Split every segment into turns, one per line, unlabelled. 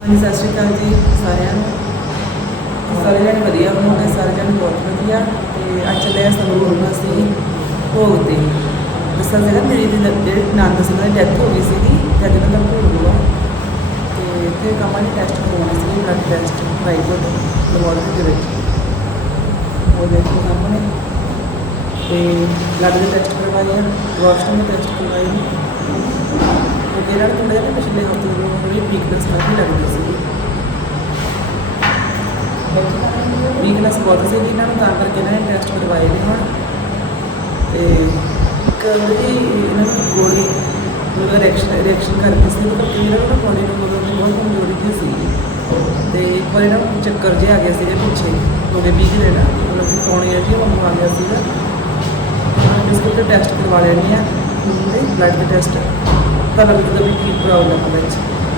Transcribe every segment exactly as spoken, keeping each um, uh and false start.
ਹਾਂਜੀ ਸਤਿ ਸ਼੍ਰੀ ਅਕਾਲ ਜੀ ਸਾਰਿਆਂ ਨੂੰ। ਸਾਰੇ ਜਣੇ ਵਧੀਆ ਬਣਾਉਂਦੇ, ਸਾਰੇ ਜਣੇ ਬਹੁਤ ਵਧੀਆ। ਅਤੇ ਅੱਜ ਚੱਲੇ ਸੰਗਰੂਰ ਨੂੰ ਅਸੀਂ ਭੋਗ 'ਤੇ। ਦੱਸਿਆ ਸੀਗਾ ਮੇਰੀ ਦੀ ਜਿਹੜੀ ਨੰਦ ਸੀ ਉਹਨਾਂ ਦੀ ਡੈਥ ਹੋ ਗਈ ਸੀਗੀ, ਜਦ ਉਹਨਾਂ ਦਾ ਭੋਗ ਹੋਇਆ। ਅਤੇ ਇੱਥੇ ਕਮਾ ਦੇ ਟੈਸਟ ਕਰਵਾਉਣੇ ਸੀਗੇ, ਬਲੱਡ ਟੈਸਟ ਪ੍ਰਾਈਵੇਟ ਲੈਬੋਰਟਰੀ ਦੇ ਵਿੱਚ। ਉਹ ਦੇਖੋ ਸਾਹਮਣੇ ਅਤੇ ਬਲੱਡ ਦੇ ਟੈਸਟ ਕਰਵਾਏ ਆ, ਵਾਸ਼ਰੂਮ ਦੇ ਟੈਸਟ ਕਰਵਾਏ ਨੇ। ਅਤੇ ਇਹਨਾਂ ਨੂੰ ਥੋੜ੍ਹਾ ਜਿਹਾ ਪਿਛਲੇ ਹਫ਼ਤੇ ਤੋਂ ਥੋੜ੍ਹੀ ਵੀਕਨੈਸ ਕਾਫੀ ਲੱਗਦੀ ਸੀ, ਵੀਕਨੈਸ ਬਹੁਤ ਸੀ ਇਹਨਾਂ ਨੂੰ, ਤਾਂ ਕਰਕੇ ਇਹਨਾਂ ਨੇ ਟੈਸਟ ਕਰਵਾਏ ਨੇ ਹੁਣ। ਅਤੇ ਇੱਕ ਜਿਹੜੀ ਇਹਨਾਂ ਨੂੰ ਗੋਲੀ ਮਤਲਬ ਰਿਐਕਸ਼ਨ ਰਿਐਕਸ਼ਨ ਕਰਦੀ ਸੀ, ਕਿਉਂਕਿ ਇਹਨਾਂ ਨੂੰ ਬੋਡੀ ਨੂੰ ਮਤਲਬ ਬਹੁਤ ਕਮਜ਼ੋਰੀ ਜਿਹੀ ਸੀ। ਅਤੇ ਇੱਕ ਵਾਰ ਇਹਨਾਂ ਨੂੰ ਚੱਕਰ ਜਿਹਾ ਆ ਗਿਆ ਸੀਗਾ ਪਿੱਛੇ, ਉਹਦੇ ਵੀਹ ਦਿਨ ਮਤਲਬ ਕਿ ਪੌਣੇ ਜਿਹੀ ਵਾਂਗੂ ਆ ਗਿਆ ਸੀਗਾ। ਇਸ ਕਰਕੇ ਟੈਸਟ ਕਰਵਾ ਲੈਣੀ ਆ ਉਹਦੇ ਬਲੱਡ ਦੇ ਟੈਸਟ, ਤਾਂ ਲੱਗਦਾ ਵੀ ਕੀ ਪ੍ਰੋਬਲਮ ਵਿੱਚ।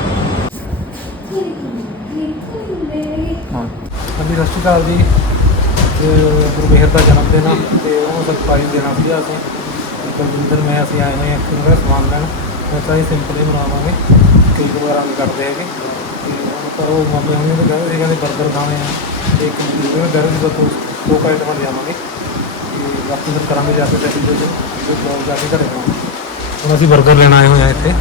ਹਾਂਜੀ ਸਤਿ ਸ਼੍ਰੀ ਅਕਾਲ ਜੀ। ਗੁਰੂ ਮੇਹਰ ਦਾ ਜਨਮ ਦਿਨ ਆ ਅਤੇ ਉਹਨੂੰ ਸਰਪ੍ਰਾਈਜ਼ ਦੇਣਾ ਸੀਗਾ ਅਸੀਂ ਬਲਜਿੰਦਰ ਮੈਂ ਅਸੀਂ ਆਏ ਹੋਏ ਹਾਂ ਇੱਥੇ ਉਹਦਾ ਸਮਾਨ ਲੈਣ। ਵੈਸੇ ਅਸੀਂ ਸਿੰਪਲ ਹੀ ਬਣਾਵਾਂਗੇ, ਕੇਕ ਵਗੈਰਾ ਨਹੀਂ ਕੱਟਦੇ ਹੈਗੇ। ਅਤੇ ਪਰ ਉਹ ਮਾਮੇ ਹੋਣੀ ਤਾਂ ਕਹਿੰਦੇ ਸੀ ਕਹਿੰਦੇ ਬਰਗਰ ਖਾਣੇ ਆ ਅਤੇ ਇੱਕ ਗਰਮ ਦਾ ਦੋ ਦੋ ਕੁ ਆਈਟਮਾਂ ਲਿਆਵਾਂਗੇ। ਅਤੇ ਬਾਕੀ ਫਿਰ ਕਰਾਂਗੇ ਜਾ ਕੇ ਸੈਟਿੰਗ ਜੋ ਬਲੌਗ ਜਾ ਕੇ ਘਰੇ ਬਣਾਵਾਂਗੇ। ਹੁਣ ਅਸੀਂ ਬਰਗਰ ਲੈਣ ਆਏ ਹੋਏ ਹਾਂ ਇੱਥੇ।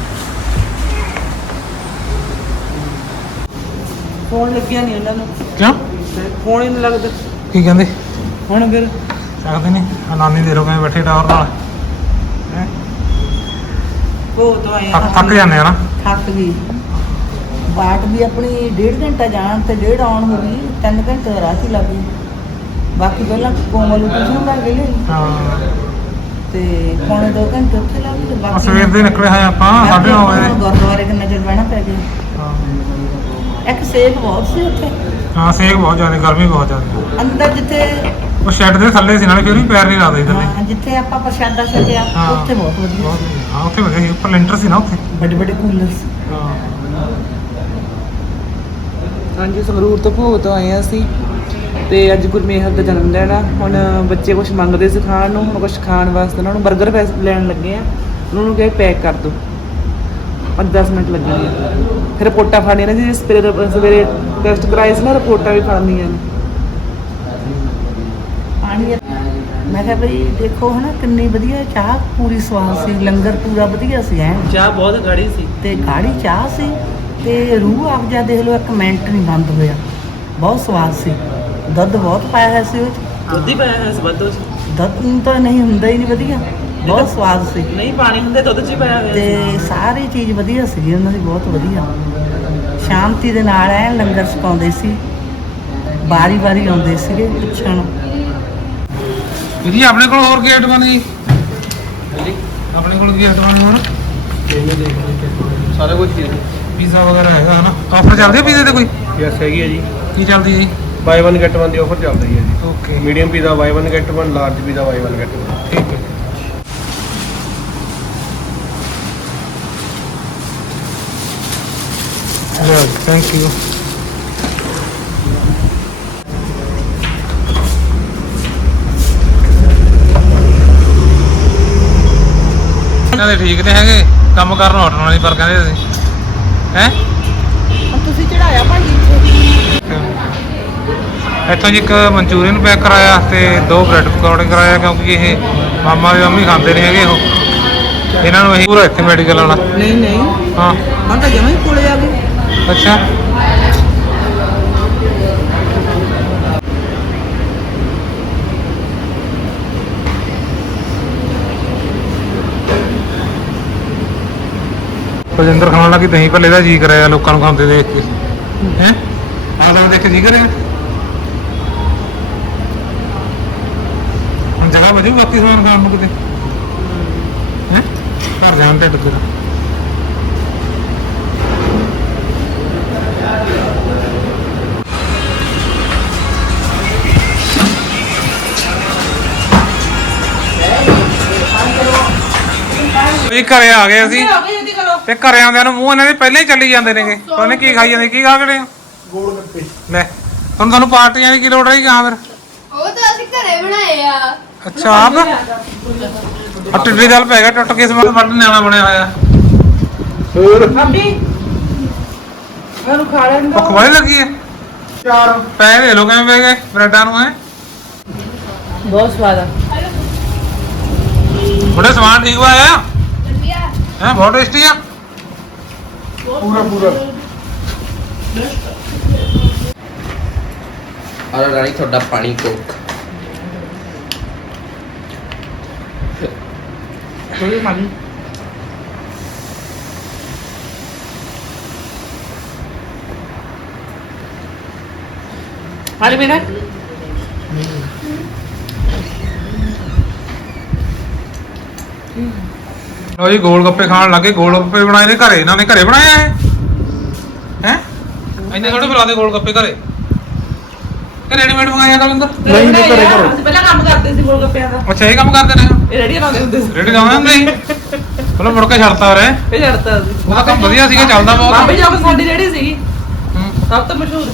ਫੋਨ ਲੱਗਿਆ ਨਹੀਂ ਉਹਨਾਂ ਨੂੰ,
ਕਿਉਂ
ਫੋਨ ਹੀ ਨਹੀਂ ਲੱਗਦਾ।
ਕੀ ਕਹਿੰਦੇ
ਹੁਣ ਫਿਰ
ਸਕਦੇ ਨੇ ਨਾਨੀ ਦੇ ਰੋਗੇ ਬੈਠੇ ਟਾਵਰ ਨਾਲ ਹੈਂ
ਉਹ ਤੋਂ ਆਏ
ਥੱਕ ਥੱਕ ਜਾਂਦੇ ਆ ਨਾ।
ਥੱਕ ਗਈ ਬਾਟ ਵੀ ਆਪਣੀ ਡੇਢ ਘੰਟਾ ਜਾਣ ਤੇ ਡੇਢ ਆਉਣ ਹੋ ਗਈ, ਤਿੰਨ ਘੰਟੇ ਦਾ ਰਾਹ 'ਚ ਹੀ ਲੱਗ ਗਈ। ਬਾਕੀ ਪਹਿਲਾਂ ਕੋਮਲ ਨੂੰ ਟਿਊਸ਼ਨ ਲੱਗ ਗਈ
ਹਾਂ
ਤੇ ਪੌਣੇ ਦੋ ਘੰਟੇ ਉੱਥੇ ਲੱਗ ਗਏ। ਬਾਕੀ
ਸਵੇਰ ਦੇ ਨਿਕਲੇ ਹੋਏ ਆਪਾਂ ਸਾਢੇ ਨੌ ਵਜੇ।
ਗੁਰਦੁਆਰੇ ਕਿੰਨਾ ਚਿਰ ਬਹਿਣਾ ਪੈ ਗਿਆ।
ਹਾਂ
ਇੱਕ ਸੇਕ ਬਹੁਤ ਸੀ ਉੱਥੇ,
ਹਾਂ ਸੇਕ ਬਹੁਤ ਜ਼ਿਆਦਾ, ਗਰਮੀ ਬਹੁਤ ਜ਼ਿਆਦਾ।
ਅੰਦਰ ਜਿੱਥੇ
ਉਹ ਸ਼ੈੱਡ ਦੇ ਥੱਲੇ ਸੀ, ਨਾਲੇ ਫਿਰ ਵੀ ਪੈਰ ਨਹੀਂ ਲਾਦੇ ਥੱਲੇ।
ਹਾਂ ਜਿੱਥੇ ਆਪਾਂ ਪ੍ਰਸ਼ਾਦਾ ਛਕਿਆ
ਹਾਂ।
ਉੱਥੇ ਬਹੁਤ ਵਧੀਆ
ਬਹੁਤ ਵਧੀਆ। ਹਾਂ ਉੱਥੇ ਵਧੀਆ ਸੀ, ਉੱਪਰ ਲੈਂਟਰ ਸੀ ਨਾ ਉੱਥੇ।
ਵੱਡੇ ਵੱਡੇ ਕੂਲਰ ਸੀ।
ਹਾਂ
ਹਾਂਜੀ ਸੰਗਰੂਰ ਤੋਂ ਭੋਗ ਤੋਂ ਆਏ ਹਾਂ ਅਸੀਂ, ਤੇ ਅੱਜ ਗੁਰਮੇਹਰ ਦਾ ਜਨਮ ਦਿਨ ਆ। ਹੁਣ ਬੱਚੇ ਕੁਝ ਮੰਗਦੇ ਸੀ ਖਾਣ ਨੂੰ, ਹੁਣ ਕੁਝ ਖਾਣ ਵਾਸਤੇ ਉਹਨਾਂ ਨੂੰ ਬਰਗਰ ਪੈਸ ਲੈਣ ਲੱਗੇ ਆ। ਉਹਨਾਂ ਨੂੰ ਕਿਹਾ ਪੈਕ ਕਰ ਦਿਓ, ਪੰਜ ਦਸ ਮਿੰਟ ਲੱਗਣਗੇ। ਫਿਰ ਰਿਪੋਰਟਾਂ ਫੜਨੀਆਂ ਨੇ ਜੀ, ਸਵੇਰੇ ਸਵੇਰੇ ਟੈਸਟ ਕਰਾਏ ਸੀ ਨਾ, ਰਿਪੋਰਟਾਂ ਵੀ ਫੜਨੀਆਂ ਨੇ। ਪਾਣੀ ਮੈਂ ਕਿਹਾ ਬਈ ਦੇਖੋ ਹੈ ਨਾ ਕਿੰਨੀ ਵਧੀਆ ਚਾਹ, ਪੂਰੀ ਸਵਾਦ ਸੀ, ਲੰਗਰ ਪੂਰਾ ਵਧੀਆ ਸੀ ਐ। ਚਾਹ ਬਹੁਤ ਗਾੜੀ ਸੀ ਤੇ ਗਾੜੀ ਚਾਹ ਸੀ, ਤੇ ਰੂਹ ਆਫਜਾ ਦੇਖ ਲਓ ਇੱਕ ਮਿੰਟ ਨਹੀਂ ਬੰਦ ਹੋਇਆ, ਬਹੁਤ ਸਵਾਦ ਸੀ। ਦੁੱਧ ਬਹੁਤ ਪਾਇਆ ਹੋਇਆ ਸੀ ਉਹ 'ਚ।
ਦੁੱਧ ਹੀ ਪਾਇਆ ਹੋਇਆ ਸੀ ਵੱਧ ਉਹ 'ਚ।
ਦੁੱਧ ਤਾਂ ਨਹੀਂ ਹੁੰਦਾ ਹੀ ਨਹੀਂ ਵਧੀਆ, ਬਹੁਤ ਸਵਾਦ ਸੀ।
ਨਹੀਂ ਪਾਣੀ ਹੁੰਦੇ ਦੁੱਧ 'ਚ ਹੀ ਪਾਇਆ ਹੋਇਆ ਸੀ।
ਤੇ ਸਾਰੀ ਚੀਜ਼ ਵਧੀਆ ਸੀਗੀ ਉਹਨਾਂ ਦੀ, ਬਹੁਤ ਵਧੀਆ ਸ਼ਾਂਤੀ ਦੇ ਨਾਲ ਐ ਲੰਗਰ ਛਕਾਉਂਦੇ ਸੀ, ਵਾਰੀ ਵਾਰੀ ਆਉਂਦੇ ਸੀਗੇ ਪੁੱਛਣ।
ਜੀ ਆਪਣੇ ਕੋਲ ਹੋਰ ਕੀ ਆਈਟਮਾਂ ਨੇ ਜੀ? ਆਪਣੇ ਕੋਲ ਕੀ ਆਈਟਮਾਂ ਨੇ ਹੋਰ?
ਸਾਰਾ ਕੁਝ ਹੀ ਹੈ।
ਪੀਜ਼ਾ ਵਗੈਰਾ ਹੈਗਾ ਹਨਾ? ਆਫਰ ਚੱਲਦੀ ਹੈ ਪੀਜ਼ੇ ਤੇ ਕੋਈ?
ਯੈਸ ਹੈਗੀ ਹੈ ਜੀ।
ਕੀ ਚੱਲਦੀ ਹੈ ਜੀ?
ਬਾਈ ਵਨ ਗੈਟ ਵਨ ਦੀ ਆਫਰ ਚੱਲ ਰਹੀ ਹੈ ਜੀ।
Okay
medium pizza buy one get one, large pizza buy one get one.
ਠੀਕ ਹੈ। ਲਓ ਜੀ, ਥੈਂਕ ਯੂ। ਕਹਿੰਦੇ ਠੀਕ ਨੇ ਹੈਗੇ, ਕੰਮ ਕਰਨ ਹਟਣ ਵਾਲੀ, ਪਰ ਕਹਿੰਦੇ ਅਸੀਂ ਹੈ
ਤੁਸੀਂ ਚੜਾਇਆ ਭਾਜੀ ਇੱਥੇ?
ਇੱਥੋਂ ਜੀ ਇੱਕ ਮਨਚੂਰੀਅਨ ਪੈਕ ਕਰਾਇਆ ਤੇ ਦੋ ਬ੍ਰੈਡ ਪਕੌੜੇ ਕਰਾਇਆ, ਕਿਉਂਕਿ ਇਹ ਮਾਮਾ ਵੀ ਮੰਮੀ ਖਾਂਦੇ ਨਹੀਂ ਹੈਗੇ ਉਹ, ਇਹਨਾਂ ਨੂੰ ਅਸੀਂ ਪੂਰਾ ਇੱਥੇ ਮੈਡੀਕਲ ਆਉਣਾ।
ਨਹੀਂ ਨਹੀਂ
ਹਾਂ
ਹੁਣ ਤਾਂ ਜਮਾਂ ਹੀ ਕੋਲੇ ਆ ਗਏ।
ਅੱਛਾ ਬਲਜਿੰਦਰ ਖਾਣ ਲੱਗੀ ਦਹੀਂ ਭੱਲੇ ਦਾ ਜੀ ਕਰਿਆ ਲੋਕਾਂ ਨੂੰ ਖਾਂਦੇ ਦੇਖ ਕੇ। ਹੈ ਆਹ ਤਾਂ ਦੇਖ ਕੇ ਜੀ ਕਰਿਆ। ਹੁਣ ਜਗ੍ਹਾ ਬਚੂ ਬਾਕੀ ਸਮਾਨ ਖਾਣ ਨੂੰ ਕਿਤੇ ਹੈ? ਘਰ ਜਾਣ ਢਿੱਡ ਤੇਰਾ। ਵੀ ਘਰੇ ਆ ਗਏ ਅਸੀਂ, ਤੇ ਘਰੇ ਆਉਂਦਿਆਂ ਨੂੰ ਮੂੰਹ ਇਹਨਾਂ ਦੇ ਪਹਿਲਾਂ ਹੀ ਚੱਲੀ ਜਾਂਦੇ ਨੇਗੇ। ਪਤਾ ਨਹੀਂ ਕੀ ਖਾਈ ਜਾਂਦੇ, ਕੀ ਖਾ ਕੇ
ਗੋਲ ਗੱਪੇ।
ਲੈ ਹੁਣ ਤੁਹਾਨੂੰ ਪਾਰਟੀਆਂ ਦੀ ਕੀ ਲੋੜ ਰਹੀ ਕਹਾਂ ਫਿਰ?
ਉਹ ਤਾਂ ਅਸੀਂ ਘਰੇ ਬਣਾਏ ਆ।
ਅੱਛਾ ਆਪ ਆ ਟਿੱਡੀ ਦਲ ਪੈ ਗਿਆ, ਟੁੱਟ ਕੇ ਸਮਾਨ ਵੱਢ ਨਿਆਣਾ ਬਣਿਆ ਹੋਇਆ।
ਹੋਰ
ਭਾਬੀ ਸਾਨੂੰ ਖਾ ਲੈਣ
ਭੁੱਖ ਬੜੀ ਲੱਗੀ ਹੈ।
ਚਾਰ
ਪੈਸੇ ਦੇ ਲੋ ਕਿਵੇਂ ਪੈ ਗਏ ਬ੍ਰੈਡਾਂ ਨੂੰ ਹੈ।
ਬਹੁਤ ਸਵਾਦ ਆ।
ਬੜਾ ਸਮਾਨ ਠੀਕ ਹੋਇਆ ਹੈ
ਵਧੀਆ
ਬਹੁਤ ਟੇਸਟੀ ਆ।
ਪੂਰਾ ਪੂਰਾ
ਔਰ ਰਾਣੀ ਤੁਹਾਡਾ ਪਾਣੀ ਕੋਕ
ਥੋੜੀ ਮਾਨੀ ਹਾਲੇ ਮੇਰਾ
ਲੋ ਜੀ ਗੋਲ ਗੱਪੇ ਖਾਣ ਲੱਗੇ। ਗੋਲ ਗੱਪੇ ਬਣਾਏ ਨੇ ਘਰੇ, ਇਹਨਾਂ ਨੇ ਘਰੇ ਬਣਾਏ ਆ ਇਹ ਹੈ। ਇੰਨੇ ਥੋੜੇ ਬੁਲਾ ਦੇ ਗੋਲ ਗੱਪੇ ਘਰੇ ਕਿ ਰੈਡੀਮੇਡ ਮੰਗਾਇਆ ਕਲਿੰਦਰ?
ਨਹੀਂ ਨਹੀਂ ਘਰੇ ਘਰੇ
ਅਸੀਂ ਪਹਿਲਾਂ ਕੰਮ ਕਰਦੇ ਸੀ ਗੋਲ ਗੱਪਿਆਂ ਦਾ।
ਅੱਛਾ ਇਹ ਕੰਮ ਕਰਦੇ ਨੇ
ਇਹ ਰੇੜੀ ਲਾਉਂਦੇ ਹੁੰਦੇ ਸੀ।
ਰੇਡੀ ਲਾਉਂਦੇ ਹੁੰਦੇ ਸੀ ਚਲੋ ਮੁੜ ਕੇ ਛੱਡਤਾ ਉਰੇ।
ਇਹ ਛੱਡਤਾ ਸੀ।
ਉਹਦਾ ਕੰਮ ਵਧੀਆ ਸੀਗਾ, ਚੱਲਦਾ ਬਹੁਤ।
ਬਾਬੇ ਜੀ ਕੋਲ ਸਾਡੀ ਰੇੜੀ ਸੀਗੀ
ਹੂੰ।
ਸਭ ਤੋਂ ਮਸ਼ਹੂਰ।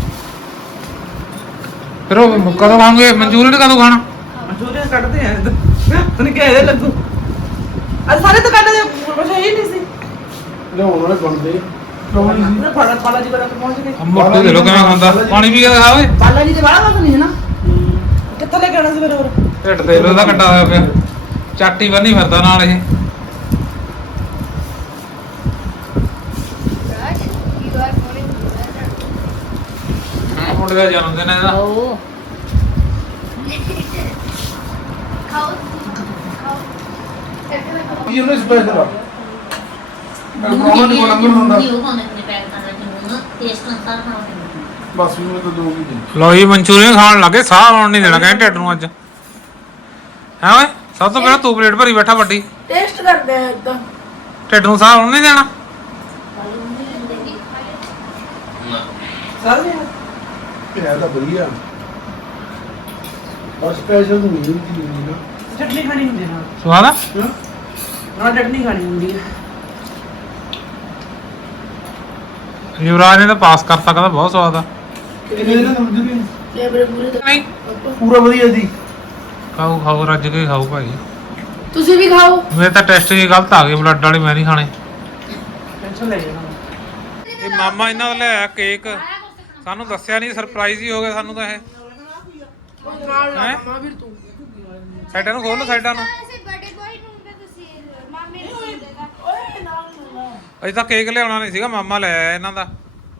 ਫਿਰ ਉਹ ਕਦੋਂ ਖਾਣਗੇ ਮਨਚੂਰੀਅਨ? ਕਦੋਂ ਖਾਣਾ?
ਮਸ਼ਹੂਰੀਆਂ ਕੱਢਦੇ ਆ ਤੈਨੂੰ ਕਿਹਾ ਇਹਦੇ ਲੱਗੂ। ਅੱਜ ਸਾਰੇ ਦੁਕਾਨਾਂ ਦੇ ਕੁਛ ਹੈ ਹੀ ਨਹੀਂ ਸੀ।
ਲਿਆਉਣ ਵਾਲੇ ਬਣਦੇ
ਉਹਨੇ ਫੜਾ ਪਾਲਾ ਜੀ ਕੋਲ ਪਹੁੰਚ ਗਏ।
ਮੋਟੇ ਦੇ ਲੋ ਕਿਵੇਂ ਖਾਂਦਾ। ਪਾਣੀ ਪੀ ਕੇ ਦਿਖਾ ਓਏ।
ਪਾਲਾ ਜੀ ਦੇ ਬਾਹਲਾ ਕੁਝ ਨਹੀਂ ਹੈ ਨਾ। ਕਿੱਥੋਂ ਲੈ ਕੇ ਆਉਣਾ ਸੀ ਫਿਰ ਹੋਰ?
ਢਿੱਡ ਤੇ ਲੋ ਦਾ ਕੱਟਾ ਹੋਇਆ ਪਿਆ। ਚਾਟੀ ਬੰਨੀ ਫਿਰਦਾ ਨਾਲ ਇਹ।
ਰਾਜ ਯੂ ਆਰ ਗੋਇੰਗ
ਆ ਮੁੰਡੇ ਦਾ ਜਨਮ ਦਿਨ ਹੈ ਇਹਦਾ।
ਓ
ਖਾਓ ਖਾਓ
ਕੀ ਉਹਨੇ ਸਪੈਸ਼ਲ ਆ ਮੈਂ ਬਣਾਉਣਾ ਨਹੀਂ ਨੰਬਰ ਹੁੰਦਾ ਬਸ ਇਹਨੂੰ ਤਾਂ ਦੋ ਵੀ ਦੇ
ਲੋ ਜੀ ਮਨਚੂਰੀਅਨ ਖਾਣ ਲੱਗੇ। ਸਾਹ ਆਉਣ ਨਹੀਂ ਦੇਣਾ ਕਹਿੰਦੇ ਢਿੱਡ ਨੂੰ ਅੱਜ ਹੈ ਓਏ। ਸਭ ਤੋਂ ਪਹਿਲਾਂ ਤੂੰ ਪਲੇਟ ਭਰੀ ਬੈਠਾ ਵੱਡੀ।
ਟੇਸਟ ਕਰਦੇ ਆ ਇਦਾਂ।
ਢਿੱਡ ਨੂੰ ਸਾਹ ਆਉਣ ਨਹੀਂ ਦੇਣਾ।
ਸਾਰੇ
ਇਹ ਤਾਂ ਵਧੀਆ ਬਸ ਸਪੈਸ਼ਲ ਤਾਂ ਨਹੀਂ ਹੁੰਦੀ ਨਾ
ਚਟਨੀ ਖਾਣੀ ਹੁੰਦੀ ਨਾਲ।
ਸਵਾਦ ਆ।
ਨਾਲ ਚਟਨੀ ਖਾਣੀ ਹੁੰਦੀ ਹੈ।
ਯੁਵਰਾਜ ਨੇ ਤਾਂ ਪਾਸ ਕਰਤਾ, ਕਹਿੰਦਾ ਬਹੁਤ ਸਵਾਦ ਆ।
ਇਹਦੇ ਨਾਲ ਸਮਝ ਨਹੀਂ
ਫਲੇਵਰ ਪੂਰੇ
ਨਹੀਂ
ਪੂਰਾ ਵਧੀਆ ਜੀ
ਖਾਓ ਖਾਓ ਰੱਜ ਕੇ ਖਾਓ ਭਾਈ।
ਤੁਸੀਂ ਵੀ ਖਾਓ।
ਮੇਰੇ ਤਾਂ ਟੈਸਟ ਹੀ ਗਲਤ ਆ ਗਏ, ਬਲੱਡ ਵਾਲੇ ਮੈਂ ਨਹੀਂ ਖਾਣੇ।
ਟੈਨਸ਼ਨ ਲੈ ਜਾਣਾ।
ਇਹ ਮਾਮਾ ਇਹਨਾਂ ਦਾ ਲਿਆਇਆ ਕੇਕ, ਸਾਨੂੰ ਦੱਸਿਆ ਨਹੀਂ, ਸਰਪ੍ਰਾਈਜ਼ ਹੀ ਹੋ ਗਿਆ ਸਾਨੂੰ ਤਾਂ ਇਹ। ਹੈਂ? ਸਾਈਡਾਂ ਨੂੰ ਖੋਲ ਲੋ, ਸਾਈਡਾਂ ਨੂੰ।
ਐਸੇ ਬਰਥਡੇ ਬॉय ਨੂੰ ਤੇ ਤੁਸੀਂ ਮਾਮੇ ਨੂੰ ਦੇ ਦੇਗਾ
ਅਜੇ ਤਾਂ ਕੇਕ ਲਿਆਉਣਾ ਨਹੀਂ ਸੀਗਾ, ਮਾਮਾ ਲੈ ਆਇਆ ਇਹਨਾਂ ਦਾ।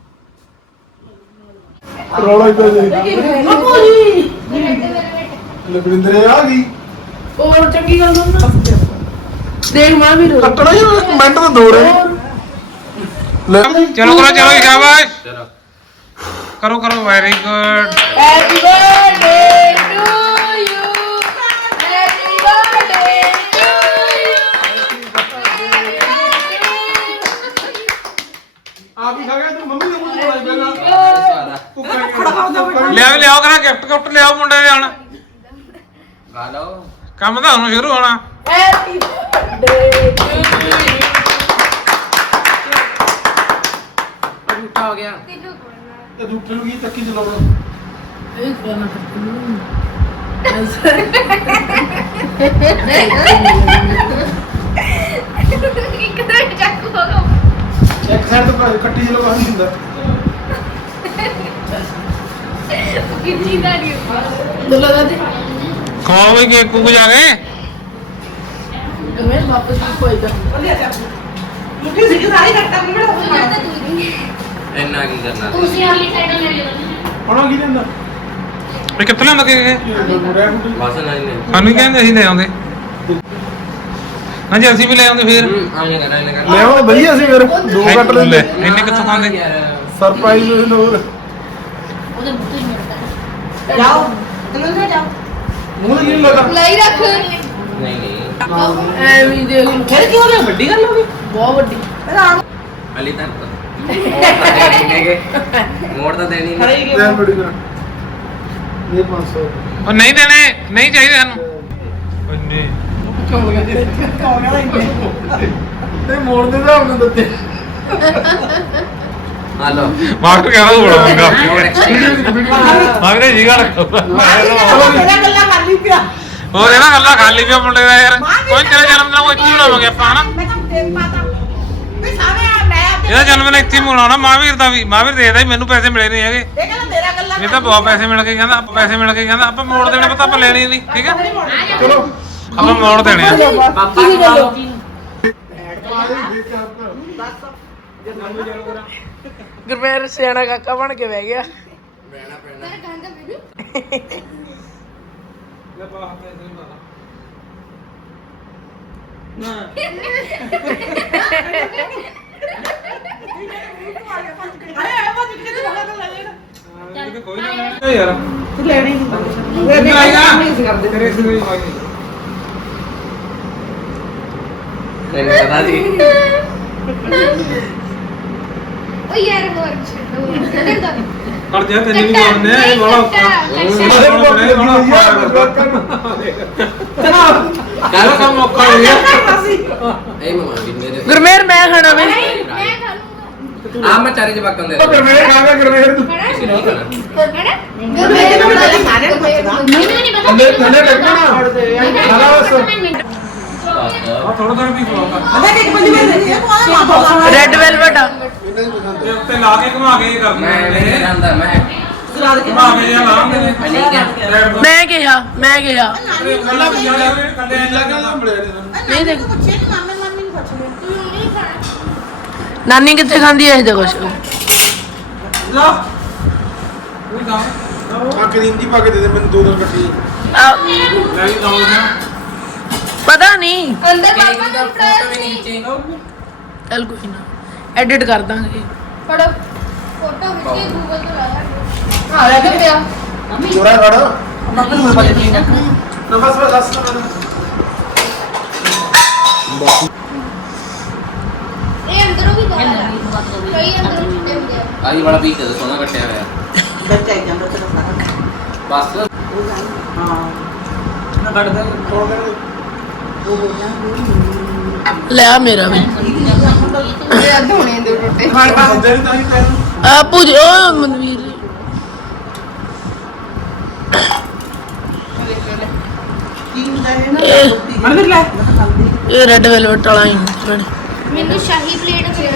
ਰੌਲਾ ਹੀ ਪੈ ਜਾਏ
ਬਾਪੂ ਜੀ
ਲਵਿੰਦਰ ਆ ਗਈ
ਹੋਰ ਚੰਗੀ ਗੱਲ ਨਾ ਦੇਖ ਮਾਂ ਵੀ ਰੋ।
ਕੱਟਣਾ ਹੀ ਇੱਕ ਮਿੰਟ ਤਾਂ ਦੋ ਰਹੇ ਲੈ
ਚਲੋ ਕਰੋ ਚਲੋ ਸ਼ਾਬਾਸ਼। ਕਰੋ ਕਰੋ very good.
Happy birthday to you. Happy birthday to you.
ਆ ਵੀ ਖਾ ਗਿਆ ਤੂੰ ਮੰਮੀ ਦੇ ਮੂੰਹ ਚ ਬਣਾ ਪਹਿਲਾਂ
ਲਿਆਓ ਲਿਆਓ ਕਰਾ ਗਿਫਟ ਗਿਫਟ ਲਿਆਓ ਮੁੰਡੇ ਦੇ ਹੁਣ।
ਖਾ ਲਓ।
ਕੰਮ ਤਾਂ ਹੁਣ ਸ਼ੁਰੂ ਹੋਣਾ।
Happy birthday to you.
ਝੂਠਾ ਹੋ ਗਿਆ।
ਤੇ ਦੂਠੇ ਨੂੰ ਕੀ ਤੱਕੀ ਚਲਾਉਣਾ
ਇਹ ਕਰਨਾ
ਕਿੱਦਾਂ ਚੱਕੂ ਹੋਗਾ
ਇੱਕ ਸਾਈਡ ਤੋਂ ਕੱਟੀ ਚਲਾਉਣਾ ਨਹੀਂ ਹੁੰਦਾ
ਕਿੰਨੀ ਦਾ ਨਹੀਂ
ਦੁੱਲਾ ਦਾਦੀ
ਖਾਓ ਵੀ ਕੇਕ ਕੁਕ ਜਾ ਕੇ।
ਮੈਂ ਵਾਪਸ ਕੋਈ ਕਰ ਮੁੱਕੀ ਸੀ ਸਾਰੀ ਕੱਟਾ ਕਿ ਮੇਰਾ
ਇੰਨਾ ਕੀ ਕਰਨਾ।
ਤੁਸੀਂ ਵਾਲੀ ਸਾਈਡ ਲੈ ਲਿਓ
ਹੁਣ ਕੀ ਲੈਂਦਾ
ਇਹ ਕਿੱਥੋਂ ਲਿਆਂਦਾ ਕੇਕ ਇਹ?
ਬਸ ਨਹੀਂ ਨਹੀਂ
ਸਾਨੂੰ ਹੀ ਕਹਿੰਦੇ ਅਸੀਂ ਲੈ ਆਉਂਦੇ। ਹਾਂਜੀ ਅਸੀਂ ਵੀ ਲੈ ਆਉਂਦੇ ਫੇਰ।
ਆਏ ਕਰਨਾ ਇਹਨੇ
ਲੈ ਆਓ ਵਧੀਆ ਸੀ ਫਿਰ ਦੋ ਕੱਟ
ਲੈ
ਲੈਂਦੇ
ਇੰਨੇ ਕਿੱਥੋਂ ਖਾਂਦੇ?
ਸਰਪ੍ਰਾਈਜ਼ ਨੂੰ ਹੋਰ
ਉਹਦੇ ਮੂੰਹ ਤੋਂ ਹੀ ਮਿਲਦਾ
ਜਾਓ ਚਲੋ ਨਾ ਜਾਓ।
ਮੂੰਹ ਨਹੀਂ ਲੱਗਾ
ਲਈ ਰੱਖ
ਨਹੀਂ ਨਹੀਂ
ਐਵੇਂ ਦੇਖ ਲਓ। ਫਿਰ ਕੀ ਹੋ ਗਿਆ? ਵੱਡੀ ਗੱਲ ਹੋ ਗਈ, ਬਹੁਤ ਵੱਡੀ।
ਅਲੀ ਤਾਂ ਮੋੜ ਤਾਂ ਦੇਣੀ ਹੈਗੇ ਮੋੜ ਤਾਂ ਦੇਣੀ
ਖੜੇ
ਨਹੀਂ।
ਹੀ
ਲੈ
ਗਏ।
ਬੜੀ ਕਰ ਇਹ ਪੰਜ ਸੌ
ਉਹ ਨਹੀਂ ਦੇਣੇ, ਨਹੀਂ ਚਾਹੀਦੇ ਸਾਨੂੰ। ਉਹ ਨਹੀਂ
ਹੋ ਗਿਆ ਜੀ ਹੋ ਗਿਆ ਇੰਨੇ
ਇਹ ਮੋੜ ਦੇ ਹਿਸਾਬ ਨਾਲ ਦਿੱਤੇ
ਆ ਲਓ।
ਮਾਸਟਰ ਕਹਿੰਦਾ ਤੂੰ ਬੜਾ ਮੰਗਾ।
ਮੋੜ ਐਕਸਚੇਂਜ।
ਹਾਂ ਵੀਰੇ ਜੀ ਗੱਲ
ਮੇਰਾ ਗੱਲਾਂ ਕਰ ਲਈ ਪਿਆ।
ਹੋਰ ਇਹ ਨਾ ਗੱਲਾਂ ਖਾਲੀ ਪਿਆ ਮੁੰਡੇ ਦਾ ਯਾਰ। ਕੋਈ ਤੇਰੇ ਜਨਮ ਦਿਨ ਕੋਈ ਇੱਥੇ ਬਣਾਵਾਂਗੇ ਆਪਾਂ ਹਨਾ।
ਮੈਂ ਤਾਂ ਦੇਖ ਪਾਤਾ ਵੀ ਸਾਰੇ ਆ ਮੈਂ
ਇਹਦਾ ਜਨਮ ਦਿਨ ਇੱਥੇ ਹੀ ਮਨਾਉਣਾ ਮਹਾਂਵੀਰ ਦਾ ਵੀ ਮਹਾਂਵੀਰ ਦੇਖਦਾ ਹੀ ਮੈਨੂੰ ਪੈਸੇ ਮਿਲੇ ਨਹੀਂ ਹੈਗੇ
ਇਹ ਕਹਿੰਦਾ ਮੇਰਾ ਗੱਲਾਂ
ਇਹ ਤਾਂ ਬਹੁਤ ਪੈਸੇ ਮਿਲ ਗਏ ਕਹਿੰਦਾ ਆਪਾਂ ਪੈਸੇ ਮਿਲ ਗਏ ਕਹਿੰਦਾ ਆਪਾਂ ਮੋੜ ਦੇਣੇ ਪਤਾ ਆਪਾਂ ਲੈਣੇ ਨਹੀਂ ਠੀਕ ਹੈ
ਚਲੋ
ਆਪਾਂ ਮੋੜ ਦੇਣੇ ਆ
ਪਾਪਾ ਨੂੰ ਬੋਲੋ
ਗੁਰਮੇਰ ਸਿਆਣਾ ਕਾਕਾ ਬਣ ਕੇ ਬਹਿ ਗਿਆ
ਬਹਿਣਾ ਪੈਣਾ
ਤੇਰਾ ਕਹਿੰਦਾ ਮੈਨੂੰ
ਕੋਈ ਨਾ ਯਾਰ
ਤੂੰ ਲੈਣੀ
ਨਹੀਂ ਆਏਗਾ ਤੇਰੇ ਸਿਰ ਹੀ ਆਏਗਾ
ਤੈਨੂੰ ਪਤਾ ਜੀ
ਓ ਯਾਰ ਹੋਰ ਛੱਡੋ ਕਹਿੰਦਾ
ਕਰ ਜਾ ਤੈਨੂੰ ਵੀ ਮਾਰਨੇ ਆ ਇਹ ਬੜਾ ਕਾਹਦਾ ਕੰਮ ਔਖਾ ਹੋ ਗਿਆ
ਇਹ ਮਮਾ ਵੀ ਮੇਰੇ
ਗੁਰਮੇਰ ਮੈਂ ਖਾਣਾ ਵੇ
ਮੈਂ ਖਾ ਲੂੰਗਾ
ਆ ਮੈਂ ਚਾਰੇ ਜਵਾਕਾਂ ਦੇ
ਗਰਮੇਰ ਖਾ ਗਿਆ ਗਰਮੇਰ ਤੂੰ
ਕਿਸੇ ਨਹੀਂ ਖਾਣਾ
ਹੈਨਾ
ਮੈਂ ਤਾਂ ਬੜਾ ਸਾਰੇ ਨੂੰ ਪੁੱਛਦਾ
ਮੈਨੂੰ ਨਹੀਂ ਪਤਾ
ਥੱਲੇ ਥੱਲੇ ਡੱਕਣਾ ਨਾ ਬਸ
ਆ ਥੋੜਾ ਥੋੜਾ ਵੀ ਖਵਾਉਂਦਾ
ਪਤਾ ਕਿ ਇੱਕ ਬੰਦੀ ਮੈਂ ਨਹੀਂ ਹੈ ਤੂੰ ਆ ਮਾਪਾ
ਰੈੱਡ ਵੈਲਵਟ ਆ
ਤੇ ਉੱਤੇ ਲਾ ਕੇ ਘੁਮਾ ਕੇ ਇਹ ਕਰਨਾ
ਮੈਂ ਨਹੀਂ ਖਾਂਦਾ ਮੈਂ
ਸੁਰਾਦ ਕੇ
ਘੁਮਾ ਕੇ ਜਾਂ ਲਾਉਂਦੇ ਨੇ
ਮੈਂ ਨਹੀਂ ਖਾਂਦਾ
ਮੈਂ ਕਿਹਾ ਮੈਂ ਕਿਹਾ
ਕੱਲਾ ਵੀ ਜਾ ਕੱਲੇ
ਲੱਗਾ ਨਾ ਬੜੇ
ਨਹੀਂ ਦੇਖ
ਪੁੱਛੇ ਕਿ ਮਾਮੇ ਮਾਮੀ ਨੂੰ ਪੁੱਛ ਲੈ
ਤੂੰ ਨਹੀਂ ਖਾਣਾ
ਨਾਨੀ ਕਿੱਥੇ ਖਾਂਦੀ ਐ ਇਹਦੇ ਕੁਛ
ਲਾ ਉਹ ਦਾ
ਆ ਕੇ ਦਿੰਦੀ ਪਾ ਕੇ ਦੇ ਦੇ ਮੈਨੂੰ ਦੋ ਦੋ ਕੱਟੀ
ਆ,
ਲੈ ਵੀ ਲਾਉਂਦੇ ਆ
ਪਤਾ ਨਹੀਂ
ਅੰਦਰ ਪਾਪਾ ਨੂੰ ਫੜਾ
ਵੀ ਨੀਚੇ
ਚੱਲ ਕੋਈ ਨਾ ਐਡਿਟ ਕਰ ਦਾਂਗੇ
ਫੜੋ ਫੋਟੋ ਖਿੱਚ ਕੇ ਗੂਗਲ ਤੇ ਲਾ ਦਾਂਗੇ ਆ ਲੈ ਪਿਆ
ਚੋਰਾ ਖੜਾ
ਮਾਮੇ ਨੂੰ ਪਤਾ ਨਹੀਂ
ਨਾ ਬਸ ਬਸ ਦੱਸ ਨਾ
ਇਹ ਅੰਦਰੋਂ ਵੀ ਦੋ ਕਈ ਅੰਦਰੋਂ ਛੁੱਟੇ ਹੁੰਦੇ ਆ
ਆਈ ਵਾਲਾ ਪੀਸ ਤੇ ਸੋਨਾ ਕੱਟਿਆ ਹੋਇਆ
ਬੱਚਾ ਹੀ ਜਾਂਦਾ ਤੇਰਾ ਸਾਰਾ
ਬਸ
ਹਾਂ ਨਾ ਕੱਢਦਾ
ਤੋੜ ਦੇ
ਲੈ ਆ ਮੇਰਾ ਵੀ
ਇਹ ਧੋਣੇ ਦੇ ਟੁੱਟੇ
ਬੰਦੇ ਨਹੀਂ ਤਾਂ ਹੀ ਤੈਨੂੰ
ਆ ਪੁੱਜ ਓ ਮਨਵੀਰ
ਕੀ ਹੁੰਦਾ ਹੈ ਨਾ ਮਨ ਲੈ
ਇਹ ਰੈੱਡ ਵੈਲਵਟ ਵਾਲਾ ਹੀ ਬਣ
ਮੈਨੂੰ ਸ਼ਾਹੀ ਪਲੇਟ ਫੇਰ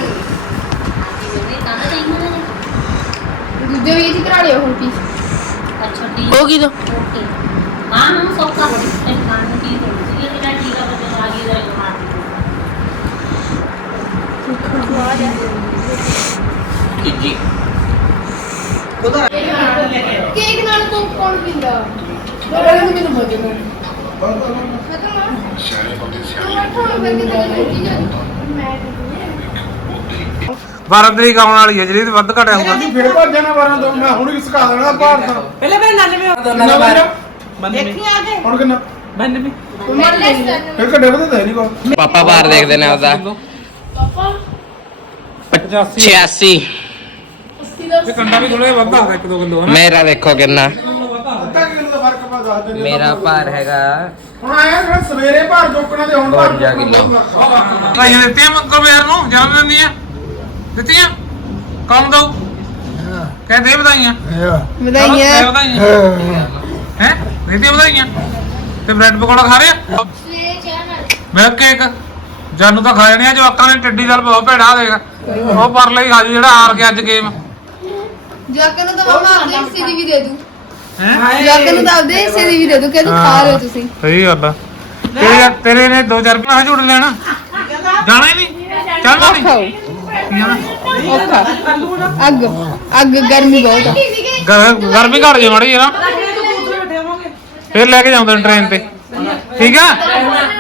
ਦੂਜੇ ਵੀ ਜੀ ਕਰਾ ਲਿਓ ਹੁਣ ਪੀਸ
ਉਹ ਕੀ ਦੋ
ਕਿਜੀ
ਉਹਦਾ
ਕੇਕ ਨਾਲ ਤੋਂ ਕੌਣ ਪੀਂਦਾ
ਉਹ ਮੈਨੂੰ ਬੋਲ ਦੇ
ਖਤਮ ਆ ਸਿਆਣੇ ਬੰਦੇ ਸਿਆਣੇ ਤੁਹਾਨੂੰ ਕਰਕੇ ਤਾਂ ਨਹੀਂ ਮੈਂ
ਬਾਰਾਂ ਤਰੀਕ ਆਉਣ ਵਾਲੀ ਹੈ ਜਿਹੜੀ ਤੇ ਵੱਧ ਘਟਿਆ ਹੋਊਗਾ
ਤੂੰ ਫਿਰ ਭੱਜ ਜਾਣਾ ਬਾਰਾਂ ਤੋਂ ਮੈਂ ਹੁਣ ਹੀ ਸਿਖਾ ਦੇਣਾ ਭਾਰ ਤਾਂ
ਪਹਿਲੇ ਮੇਰੇ ਨਾਨੇ ਵੀ
ਕਿੰਨਾ ਬੰਦਾ
ਦੇਖੀ ਆ ਕੇ
ਹੁਣ ਕਿੰਨਾ
ਬੰਨ ਵੀ
ਫਿਰ ਕੱਢੇ ਬਤੇ ਤਾਂ ਨਹੀਂ ਕੋ
ਪਾਪਾ ਬਾਹਰ ਦੇਖਦੇ ਨੇ ਉਹਦਾ
ਪਚਾਸੀ
छियासी
ਤੇ ਕੰਡਾ ਵੀ ਥੋੜਾ ਜਿਹਾ ਵੱਧ ਆਉਂਦਾ ਇੱਕ ਦੋ ਕਿਲੋ ਹਨਾ
मेरा देखो कितना
ਅੱਧਾ ਕਿਲੋ ਦਾ ਫਰਕ ਪਾ ਦੱਸ ਦੇ
मेरा भार हैगा
ਹੁਣ ਆਇਆ ਫਿਰ ਸਵੇਰੇ ਭਾਰ ਚੁੱਕਣਾ ਤੇ ਹੁਣ ਭਾਰ
ਬਵੰਜਾ ਕਿੱਲੋ।
ਭਾਈਆਂ ਦਿੱਤੀਆਂ ਮੰਗਲਵੇਰ ਨੂੰ ਜਨਮ ਦਿਨ ਦੀਆਂ ਦਿੱਤੀਆਂ ਕੌਣ ਦਊ ਕਹਿੰਦੇ ਵਧਾਈਆਂ
ਵਧਾਈਆਂ
ਵਧਾਈਆਂ ਹੈ ਦਿੱਤੀਆਂ ਵਧਾਈਆਂ ਤੇ ਬ੍ਰੈਡ ਪਕੌੜਾ ਖਾ ਰਿਹਾ
ਸਵੇਰੇ ਚਾਹ ਨਾਲ
ਮੈਂ ਕੇਕ ਜਾਨੂੰ ਤਾਂ ਖਾ ਜਾਣਿਆ ਜਵਾਕਾਂ ਨੇ ਟੱਡੀ ਨਾਲ ਬਹੁਤ ਭੈੜਾ ਦੇਗਾ ਉਹ ਪਰ ਲਈ ਹਾਜੀ ਜਿਹੜਾ ਹਾਰ ਗਿਆ ਅੱਜ ਗੇਮ
ਜਾਕਰ ਨੂੰ ਤਾਂ ਮਾਮਾ ਆਪਦੇ ਹਿੱਸੇ ਦੀ ਵੀ ਦੇ ਦੂ
ਹੈ
ਜਾਕਰ ਨੂੰ ਤਾਂ ਆਪਦੇ ਹਿੱਸੇ ਦੀ ਵੀ ਦੇ ਦੂ ਕਹਿੰਦੇ ਖਾ ਲਿਓ ਤੁਸੀਂ
ਸਹੀ ਗੱਲ ਆ ਤੇਰੇ ਤੇਰੇ ਨੇ ਦੋ ਚਾਰ ਰੁਪਏ ਝੂੜ ਲੈਣਾ ਜਾਣਾ ਹੀ ਨਹੀਂ ਚੱਲਣਾ ਨਹੀਂ
ਅੱਗ ਅੱਗ ਗਰਮੀ ਬਹੁਤ ਆ
ਗ- ਗਰਮੀ ਘਟ ਜੇ ਮੜੀ ਨਾ ਫਿਰ ਲੈ ਕੇ ਜਾਉਂਦੇ ਟ੍ਰੇਨ ਤੇ ਠੀਕ ਆ